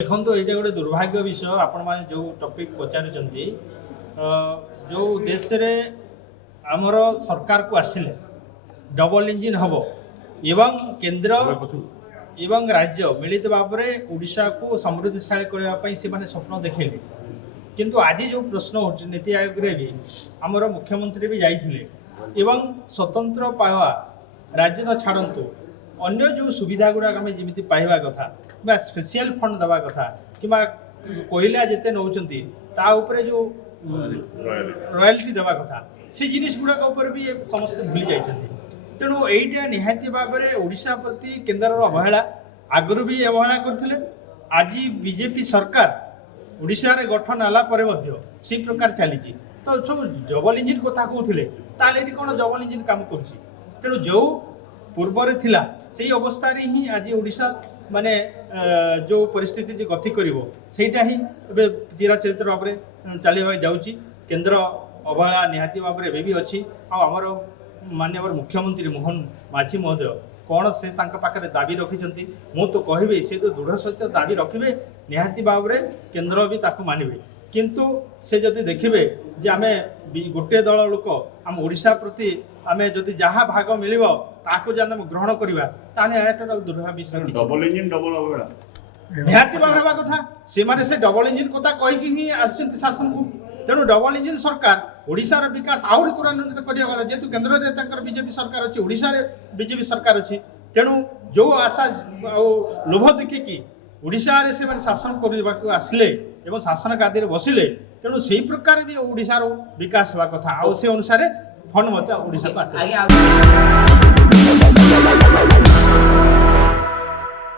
देखो तो ये गोटे दुर्भाग्य विषय आपण मैंने जो टॉपिक पचार जो देश रे आमर सरकार को आसिले डबल इंजिन हम एवं केंद्र एवं राज्य मिलित भाव में ओडिशा को समृद्धिशाली करने से माने स्वप्न देखले किंतु आज जो प्रश्न हो नीति आयोग रे भी आमर मुख्यमंत्री भी जाइथिले एवं स्वतंत्र पावा राज्य तो छाड़तु अन्य जो सुविधा गुड़ाक आम जमी पाइबा कथा कि स्पेशल फंड दवा कथा कि कोयला जिते नौकरी जो रॉयल्टी देवा कथा से जिनिस गुड़ाक भी समस्त भूली जाइछन्ति। तेणु एइटा निहाती भाव में ओडिशा प्रति केन्द्र अवहेला आगु भी अवहेला करथिले। आज बीजेपी सरकार ओडिशा रे गठन होला परे मध्य से प्रकार चली तो सब डबल इंजिन कथा कहते ताले कौन डबल इंजिन काम करुच्ची। तेणु जो पूर्वर थिला से अवस्था ही आज ओडिशा माने जो परिस्थिति जो गति करिवो सेटा ही एबे चिराचरित भाव में चलिबा जाउची। केंद्र अवहेला निहाती भाव में भी अच्छी आमर माननीय मुख्यमंत्री मोहन माझी महोदय कौन से पाखे दाबी रखिंट मु तो कहि से तो दृढ़ सहित दाबी रखिए निहाती भाव में केन्द्र भी ताकू मानवे किंतु से जदि देखिए जे आम गोटे दल लोक आम ओडिशा प्रति आम जदि जहाँ भाग मिल ताकू जब आम ग्रहण करवा ताने दुर्भाग्य विषय निहाती भाव में कथा से डबल इंजिन कथा कहीकि ही आसचंती शासन को। तेणु डबल इंजिन सरकार ओडिशार विकास आहुरी त्वरान्वित करने कथा जेहेतु केन्द्र में बीजेपी सरकार अच्छी ओडिशा रे बीजेपी सरकार अच्छी। तेणु जो आशा लोभ देखिकी ओडिशा रे से शासन करने आसिले एवं शासन गादी बसिले तेणु से प्रकार भी ओडिशार विकास होगा कथा आ से अनुसार फंड मत ओडिशा को आसते।